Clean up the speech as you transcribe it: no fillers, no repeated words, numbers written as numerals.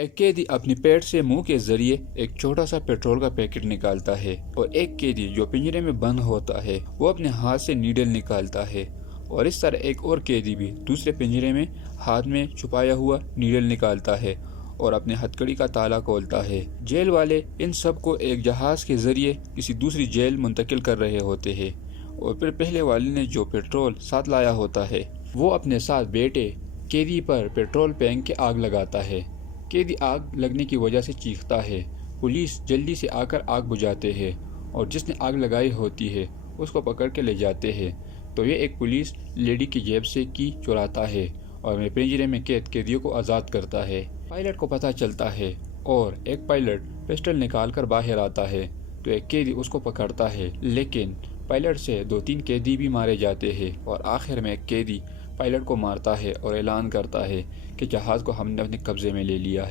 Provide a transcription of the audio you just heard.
एक कैदी अपनी पेट से मुंह के जरिए एक छोटा सा पेट्रोल का पैकेट निकालता है और एक कैदी जो पिंजरे में बंद होता है वो अपने हाथ से नीडल निकालता है और इस तरह एक और कैदी भी दूसरे पिंजरे में हाथ में छुपाया हुआ नीडल निकालता है और अपने हथकड़ी का ताला खोलता है। जेल वाले इन सब को एक जहाज के जरिए किसी दूसरी जेल मुंतकिल कर रहे होते हैं और फिर पहले वाले ने जो पेट्रोल साथ लाया होता है वो अपने साथ बेटे कैदी पर पेट्रोल फेंक के आग लगाता है। कैदी आग लगने की वजह से चीखता है। पुलिस जल्दी से आकर आग बुझाते हैं और जिसने आग लगाई होती है उसको पकड़ के ले जाते हैं। तो ये एक पुलिस लेडी की जेब से की चुराता है और मैं पिंजरे में कैद कैदियों को आज़ाद करता है। पायलट को पता चलता है और एक पायलट पिस्टल निकाल कर बाहर आता है तो एक कैदी उसको पकड़ता है, लेकिन पायलट से 2-3 कैदी भी मारे जाते हैं और आखिर में एक कैदी पायलट को मारता है और ऐलान करता है कि जहाज़ को हमने अपने कब्जे में ले लिया है।